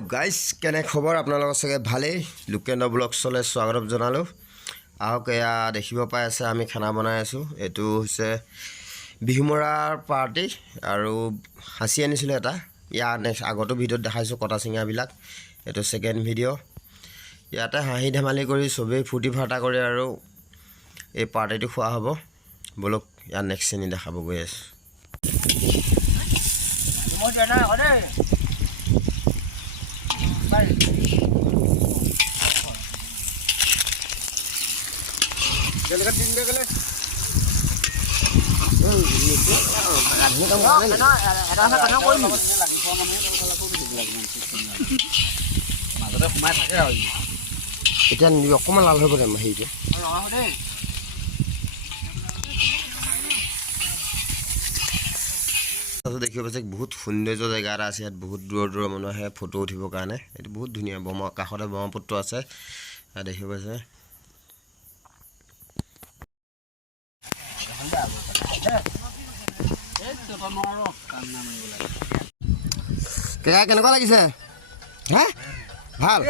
Hello' guys, কেনে খবৰ আপোনালোকৰ? চাগে ভালেই। লোকেন্দ্ৰ ব্লগছলৈ স্বাগতম জনালোঁ। আহক, এয়া দেখিব পাই আছে আমি খানা বনাই আছোঁ। এইটো হৈছে বিহুমৰাৰ পাৰ্টি আৰু সাঁচি আনিছিলোঁ এটা। ইয়াৰ নেক্সট আগতো ভিডিঅ'ত দেখাইছোঁ কটা চিঙাবিলাক। এইটো ছেকেণ্ড ভিডিঅ'। ইয়াতে হাঁহি ধেমালি কৰি চবেই ফূৰ্তি ফাৰ্তা কৰি আৰু এই পাৰ্টিটো খোৱা হ'ব। ব'লক ইয়াৰ নেক্সট চিনি দেখাব গৈ আছোঁ। এতিয়া নিবি অকণমান লাল হৈ পৰে হেৰিটো। দেখিব পাইছে বহুত সৌন্দৰ্য জেগা এটা আছে। ইয়াত বহুত দূৰৰ দূৰৰ মানুহ আহে ফটো উঠিবৰ কাৰণে। এইটো বহুত ধুনীয়া। কাষতে ব্ৰহ্মপুত্ৰ আছে। ইয়াত দেখিব পাইছে। কেনেকুৱা লাগিছে? হা ভাল।